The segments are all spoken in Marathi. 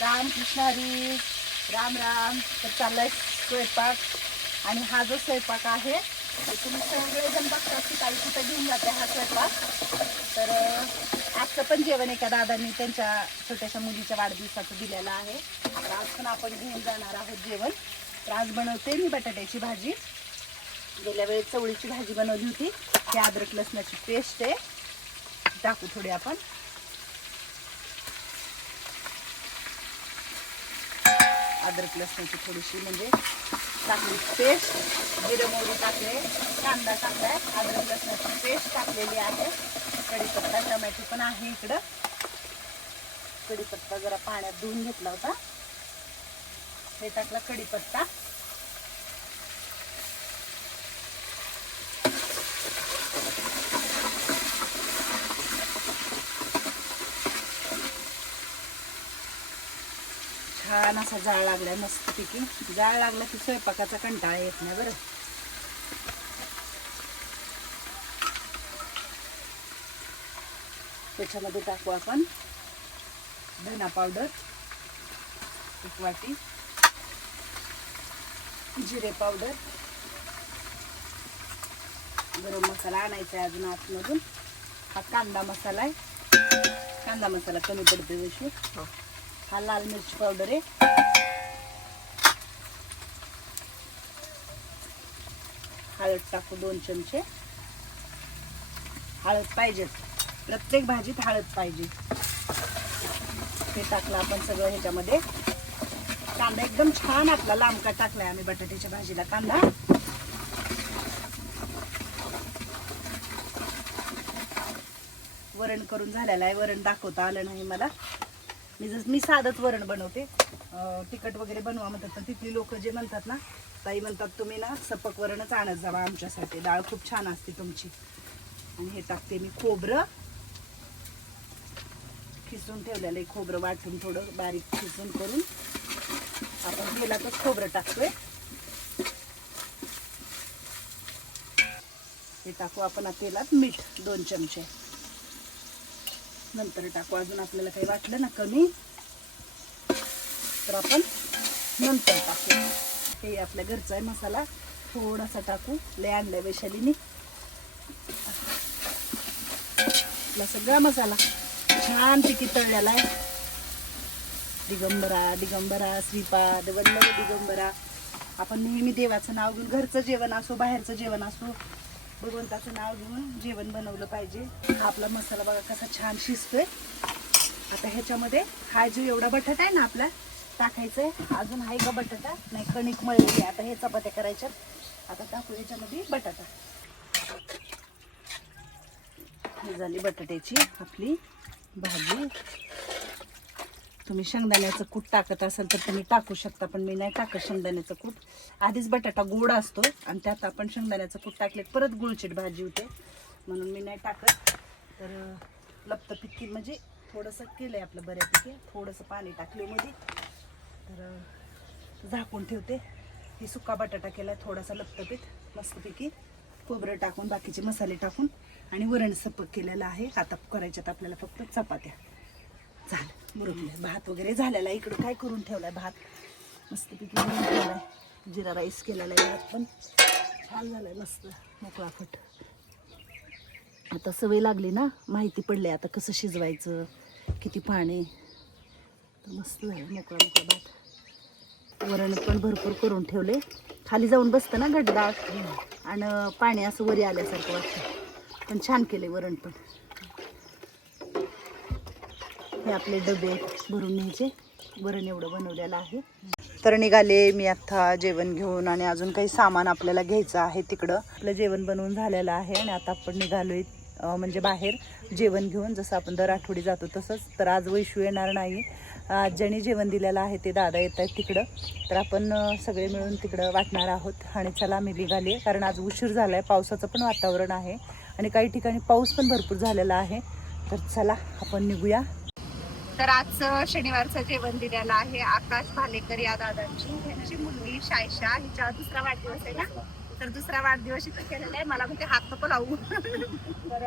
राम कृष्णारी राम राम. तर चाललाय स्वयंपाक. आणि हा जो स्वयंपाक आहे तो तुम्ही सगळेजण बघता की काही कुठं घेऊन जाते हा स्वयंपाक. तर आजचं पण जेवण एका दादांनी त्यांच्या छोट्याशा मुलीच्या वाढदिवसाचं दिलेलं आहे. तर आज पण आपण घेऊन जाणार आहोत जेवण. तर आज बनवते मी बटाट्याची भाजी. गेल्या वेळेस चवळीची भाजी बनवली होती. ही अद्रक लसणाची पेस्ट आहे. टाकू थोडी आपण. अद्रक लसणाची थोडीशी म्हणजे टाकली पेस्ट. जिरे मोहरी टाकले कांदा टाकलाय. अद्रक लसणाची पेस्ट टाकलेली आहे. कढीपत्ता टमॅटो पण आहे इकडं. कढीपत्ता जरा पाण्यात धुवून घेतला होता. हे टाकला कढीपत्ता छान असा जाळ लागलाय मस्तपैकी. जाळ लागला की स्वयंपाकाचा कंटाळा येत नाही बरं. त्याच्यामध्ये टाकू आपण धना पावडर एक वाटी जिरे पावडर गरम मसाला आणायचा आहे अजून आतमधून. हा कांदा मसाला आहे. कांदा मसाला कमी पडतो जशी. हो. हा लाल मिरची पावडर आहे. हळद टाकू दोन चमचे. हळद पाहिजे. प्रत्येक भाजीत हळद पाहिजे. हे टाकलं आपण सगळं ह्याच्यामध्ये. कांदा एकदम छान आपला लांबका टाकलाय आम्ही बटाट्याच्या भाजीला कांदा. वरण करून झालेलं आहे. वरण दाखवता आलं नाही मला. मी जस मी साधंच वरण बनवते. तिखट वगैरे बनवा म्हणतात पण तिथली लोक जे म्हणतात ना ताई म्हणतात तुम्ही ना सपक वरणच आणत जावा आमच्यासाठी. डाळ खूप छान असते तुमची. आणि हे टाकते मी खोबरं. खिसून ठेवलेलं आहे खोबरं वाटून थोडं बारीक खिसून करून. आपण तेलातच खोबरं टाकतोय. हे टाकू आपण आता तेलात मीठ दोन चमचे. नंतर टाकू. अजून आपल्याला काही वाटलं ना कमी तर आपण नंतर टाकू. हे आपल्या घरचा आहे मसाला थोडासा टाकू. लय आणलाय वैशालीने आपला सगळा मसाला छान पिकी तळलेला आहे दिगंबरा दिगंबरा श्रीपाद वल्लभ दिगंबरा. आपण नेहमी देवाचं नाव घेऊन घरचं जेवण असो बाहेरचं जेवण असो भगवंताचं नाव घेऊन जेवण बनवलं पाहिजे. हा आपला मसाला बघा कसा छान शिजतोय. आता ह्याच्यामध्ये हा जो एवढा बटाटा आहे ना आपला टाकायचा आहे अजून आहे का बटाटा नाही कणिक मळलेली आहे. आता हे चपात्या करायच्या. आता टाकू याच्यामध्ये बटाटा. ही झाली बटाट्याची आपली भाजी. तुम्ही शेंगदाण्याचं कूट टाकत असाल तर तुम्ही टाकू शकता पण मी नाही टाकत शेंगदाण्याचं कूट. आधीच बटाटा गोड असतो आणि त्यात आपण शेंगदाण्याचं कूट टाकले परत गुळचीट भाजी होते. म्हणून मी नाही टाकत. तर अं, पिक्की म्हणजे थोडंसं केलं आहे आपलं बऱ्यापैकी. थोडंसं पाणी टाकले मध्ये. तर झाकून ठेवते. ही सुका बटाटा केला आहे थोडासा लपतपीठ मस्तपैकी खोबरं टाकून बाकीचे मसाले टाकून आणि वरण सपक केलेलं आहे. आता करायच्यात आपल्याला फक्त चपात्या. झालं बरोबर भात वगैरे झालेला इकडं. काय करून ठेवलाय भात? मस्तपैकी करून ठेवलाय. जिरा राईस केलेला आहे भात पण. छान झालाय मस्त. मोकळा फट. आता सवय लागली ना? माहिती पडली आता कसं शिजवायचं किती पाणी. तर मस्त झालं मोकळा मोकळा भात. वरण पण भरपूर करून ठेवले. खाली जाऊन बसतं ना गड्डा आणि पाणी असं वरी आल्यासारखं वाटतं. पण छान केले वरण पण. हे आपले डबे भरून न्यायचे. वरण एवढं बनवलेलं आहे. तर निघाले मी आता जेवण घेऊन आणि अजून काही सामान आपल्याला घ्यायचं आहे तिकडं. आपलं जेवण बनवून झालेलं आहे आणि आता आपण निघालोय म्हणजे बाहेर जेवण घेऊन. जसं आपण दर आठवडी जातो तसंच. तर आज वैशू येणार नाही. आज जेवण दिलेलं आहे ते दादा येत आहेत तिकडं. तर आपण सगळे मिळून तिकडं वाटणार आहोत आणि चला मी निघाले. कारण आज उशीर झाला आहे पावसाचं पण वातावरण आहे आणि काही ठिकाणी पाऊस पण भरपूर झालेला आहे. तर चला आपण निघूया. तर आजचं शनिवारचं जेवण दिलेलं आहे आकाश भालेकर या दादांची. त्यांची मुलगी शायशा हिच्या दुसरा वाढदिवस आहे ना? तर दुसरा वाढदिवस इथे केलेला आहे. मला म्हणते हात नको लावू. तर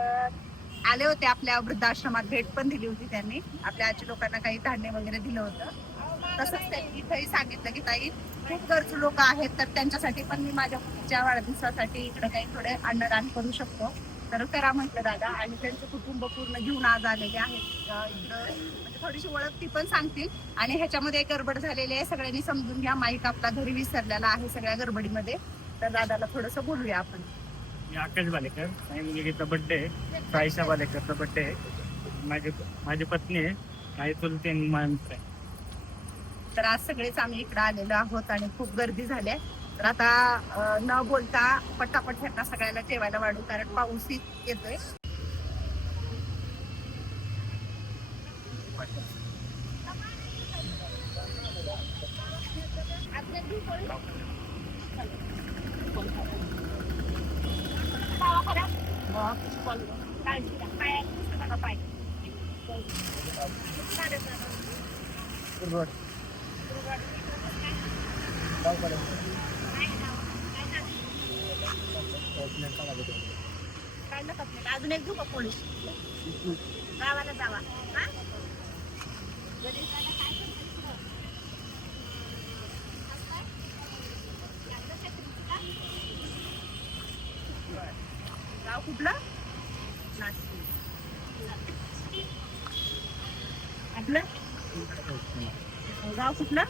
आले होते आपल्या वृद्धाश्रमात. भेट पण दिली होती त्यांनी. आपल्या आजी लोकांना काही धान्य वगैरे दिलं होतं. तसंच त्यांनी इथंही सांगितलं की ताई खूप गरजू लोक आहेत तर त्यांच्यासाठी पण मी माझ्या मुलीच्या वाढदिवसासाठी इकडे काही थोडे अन्नदान करू शकतो. तर करा म्हटलं दादा. आणि त्यांचं कुटुंब पूर्ण घेऊन आज आलेले आहेत इकडं. म्हणजे थोडीशी ओळख ती पण सांगतील. आणि ह्याच्यामध्ये एक गडबड झालेली आहे. सगळ्यांनी समजून घ्या. माईक आपला घरी विसरलेला आहे सगळ्या गडबडीमध्ये. तर दादाला थोडस बोलूया आपण. मी आकाश बालेकर माझ्या मुलगीचा बड्डे आहे. साईशा बालेकरचा बड्डे आहे. माझी माझी पत्नी आहे. माझी चुलती आणि माझा मित्र आहे. तर आज सगळेच आम्ही इकडे आलेलो आहोत आणि खूप गर्दी झाली आहे. तर आता न बोलता पटापट ह्यांना सगळ्यांना जेवायला वाढू कारण पाऊस येतोय. काढलं अजून एक घेऊ पोलीस गावाला जावा. हा? गाव कुठलं? नाशिक. आपलं? गाव कुठलं?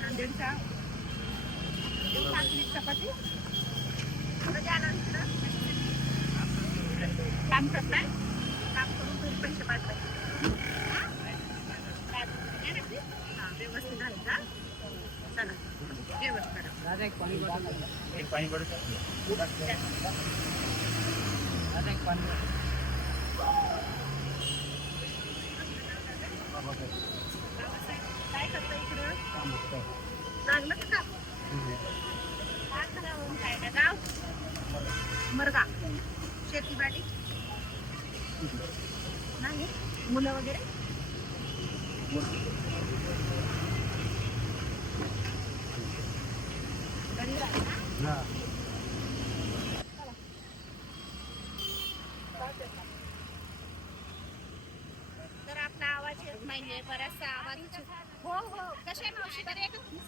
नांदेडचा. चपाती? काम करताय काम करून तुम्ही पैसे पाठवायचे व्यवस्थित आहे. का चला जेवण करा एक पाणी बरं काय करता इकडं लागलं का काम? काय करावं काय नाही गाव मरगा शेतीबाडी नाही? मुलं वगैरे? तर आपला आवाज येत नाहीये बराचसा आवाज. हो हो. कशा मावशी? बरे का? तुम्ही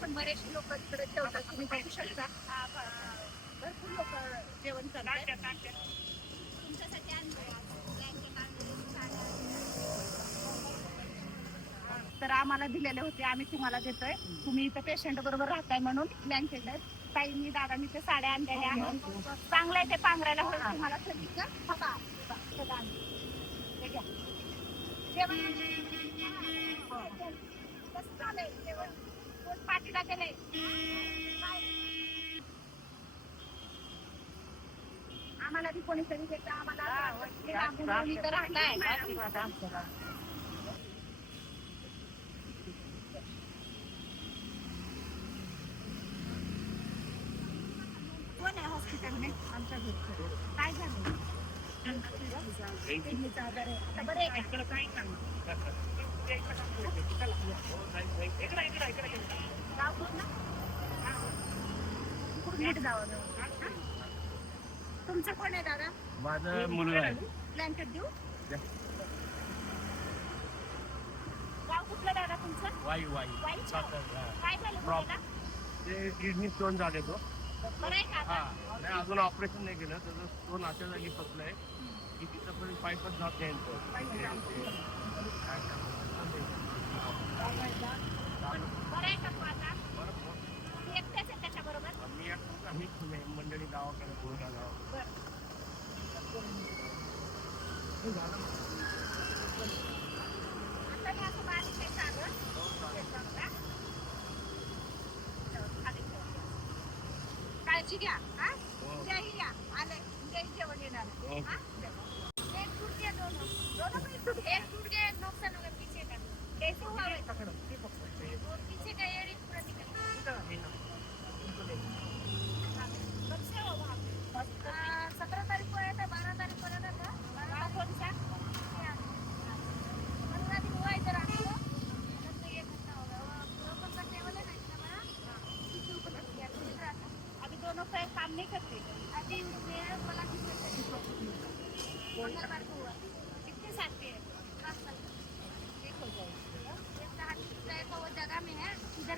पण बरेचसे लोक इकडे जेवतात तुम्ही बघू शकता. भरपूर लोक जेवण करतात. तुमच्यासाठी. तर आम्हाला दिलेले होते. आम्ही तुम्हाला देतोय. तुम्ही इथं पेशंट बरोबर राहताय म्हणून आहेत. काही मी दादानी ते साड्या आणलेल्या आहेत. चांगलं आहे ते पांघरायला होईल तुम्हाला थंडीच बघा सगळं आणलं. हे घ्या. जेवण. हो. कसं चाललंय जेवण. पाठीला गेलंय आम्हाला बी कोणीतरी देतं आम्हाला कोणी तर राहताय कोण आहे हॉस्पिटलमध्ये? आमच्या घरचं. काय झालं? बरं आहे हा. हा? तुमचं कोण आहे दादा माझा मुलगा आहे ब्लँकेट देऊ. गाव कुठलं दादा तुमचं वाई वाई वाईचं? सातारा, हा. काय झालं. मुलाला? ते किडनी स्टोन झाले तो बरं आहे का हा आता? नाही अजून ऑपरेशन नाही केलं त्याचं स्टोन अशा जागी फसलंय की तिथपर्यंत पाईपच जात नाही तो का तू आता तुम्ही एकटेच आहे त्याच्याबरोबर मी एकटाच आम्ही पुणे मंडळी गावाकडे बोलगा गाव काळजी घ्या हा उद्याही या आले उद्याही जेवण येणार हा? एक गुडघे दोन एक अभी काम नहीं करते अभी मेरा वाला की मंगलवार को हुआ कितने साल के हैं पाँच साल का। एक हो जाएगा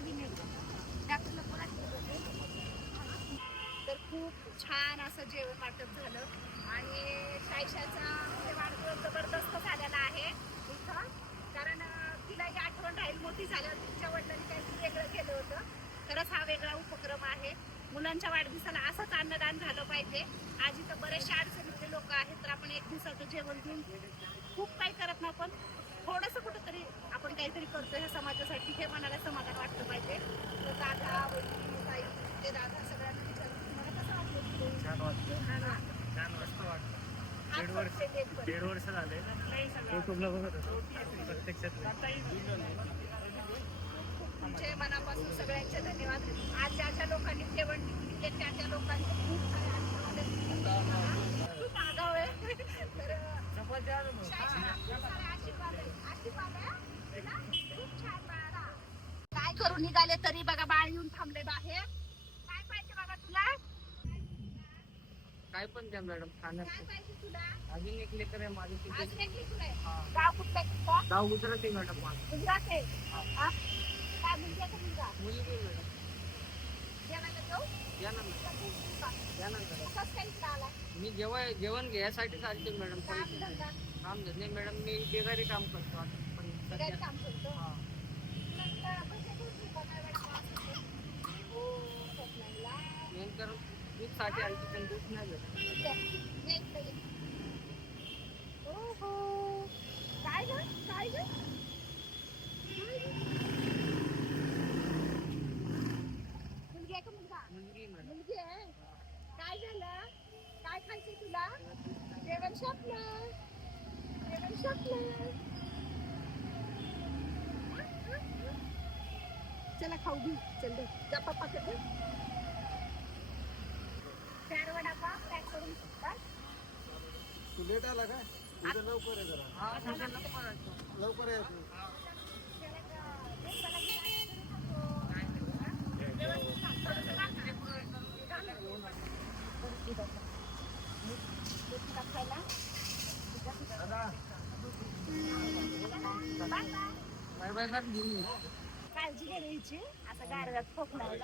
भी नहीं डॉक्टरला बोला तर खूप छान असं जेवण वाटप झालं. आणि शायशाचा म्हणजे वाढदिवस जबरदस्त झालेला आहे इथं. कारण तिला ही आठवण राहील मोठी झाल्यावर तिच्या वडिलांनी काहीतरी वेगळं केलं होतं. खरंच हा वेगळा उपक्रम आहे. मुलांच्या वाढदिवसाला असंच अन्नदान झालं पाहिजे. आज इथं बरेचसे अडचणीतले लोक आहेत तर आपण एक दिवसाचं जेवण घेऊन खूप काही करत नाही पण थोडंसं कुठंतरी आपण काहीतरी करतो ह्या समाजासाठी हे मनाला समाधान वाटलं पाहिजे. तर दादा वहिनी ताई ते दादा सगळ्यांना विचारलं. तुम्हाला कसं वाटलं? छान वाटतं ना. छान मस्त आज दीड वर्ष. दीड वर्ष झाले युट्यूबला बघत होतो. प्रत्यक्षात तुमचे मनापासून सगळ्यांचे धन्यवाद आज ज्या ज्या लोकांनी जेवण दिले त्या त्या लोकांचे खूप आगाव आहे तर शाळेला खूप सारे आशीर्वाद आहे. आशीर्वाद आहे. तुला? खूप छान बाळा. काय करून निघाले तरी बघा बाळ येऊन थांबले बाहेर काय पाहिजे बाबा तुला काय पण द्या मॅडम काय खाण्याचं पाहिजे तुला अजून एक लेकर आहे माझी तिथे अजून एक लेकरू आहे. गाव कुठलं आहे? गाव गुजराती मॅडम माझं गुजरात आहे मी जेवण जेवण घ्यायसाठी चालते मॅडम काम धंदे मॅडम मी बेगारी काम करतो आता. नंतर दूधसाठी पण दूध नाही भेटत. काय काय ग काय ग? मुलगी आहे का मुलगा मुलगी मॅडम मुलगी आहे काय झालं काय तुला जेवण संपलं जेवण संपलं चला खाऊ घेऊ चल दे जा पप्पाकडे दे. चार वडापाव पॅक करून बस. तू लेट आला काय उद्या लवकर आहे जरा हा. लवकर आहे तू त्याला का- दे मला गिराईक करून खातो. हा? व्यवस्थित खा. थोडंसं खा ना. बरं, ठीक आहे. दूध तुला खायला? Bye bye. बाय दिली काळजी घ्यायची असं गारव्यात हो मॅडम